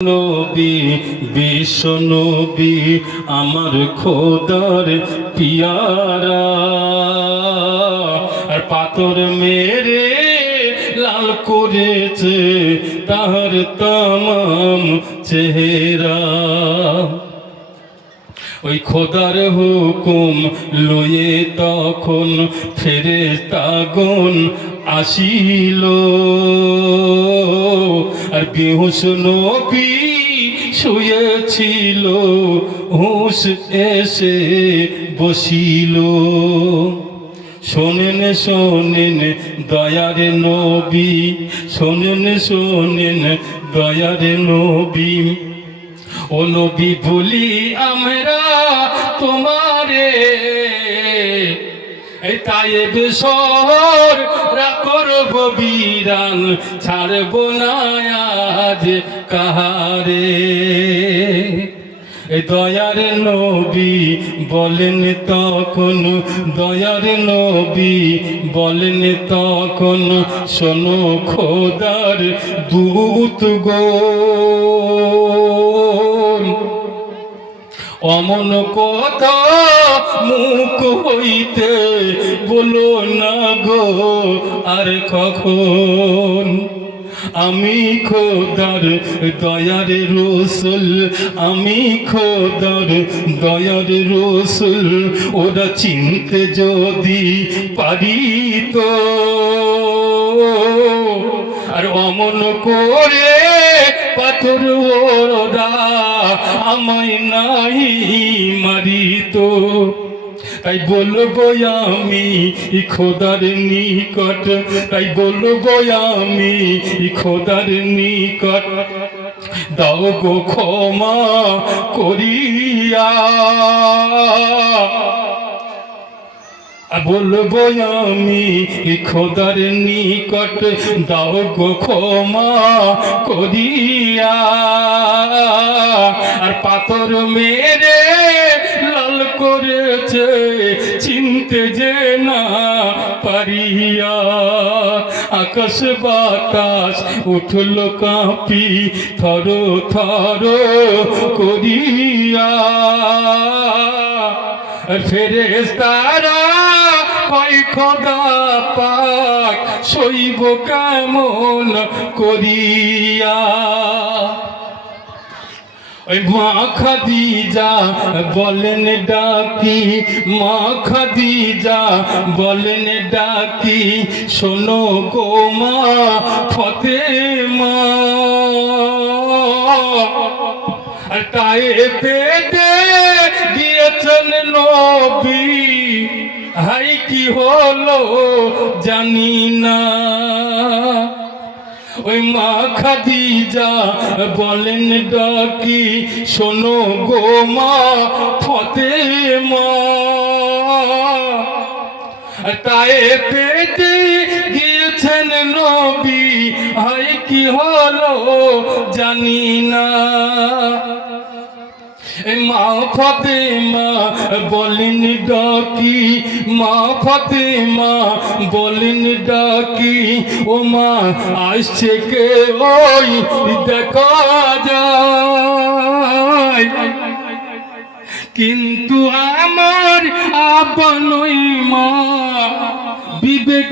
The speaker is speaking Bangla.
নবী বিশ্ব নবী আমার খোদার পিয়ারা, আর পাথর মেরে লাল করেছে তার তামাম চেহারা। ওই খোদার হুকুম লয়ে তখন ফেরেশতাগণ আসিল, আর বেহুশ নবী শুয়েছিল, হুঁশ এসে বসিল। শোনেন শোনেন দয়ার নবী, শোনেন শোনেন দয়ার নবী, ও নবী বলি আমরা তোমারে, এই তায়েব শহর করব বিরান, ছাড়ব না আজ কাহারে। এই দয়ার নবী বলেন তখন, দয়ার নবী বলেন তখন, শোনো খোদার দূত গো, অমন কথা মুখ হইতে বলো না গো আর কখন। আমি খোদার দয়ার রসুল, আমি খোদার দয়ার রসুল, ওরা চিনতে যদি পারিত, আর অমন করে পাথর ওরা আমায় নাই মারিত। তাই বলবো আমি খোদার নিকট, তাই বলবো আমি খোদার নিকট, দাও গো ক্ষমা করিয়া। বলবো আমি খোদার নিকট, দাও গো ক্ষমা করিয়া। আর পাথর মেরে লাল করেছে চিনতে যে না পারিয়া, আকাশ বাতাস উঠল কাঁপি থর থর করিয়া। ফেরেশতারা কয় খোদা পাক সইব কেমন করিয়া। ওই মা খাদিজা বলেন ডাকি, মা খাদিজা বলেন ডাকি, শোনো গো মা ফাতেমা, তায়েফে দিয়েছেন নবী, হাই কি হলো জানি না। ওই মা খাদিজা বলেন ডাকি, শোনো গো মা ফাতেমা, তায়েফে গিয়েছেন নবী, হাই কি হলো জানি না। মা ফাতেমা বলেন ডাকি, মা ফাতেমা বলেন ডাকি, ও মা আসছে কে ওই দেখা যায়, কিন্তু আমার আপনই মা বিবেক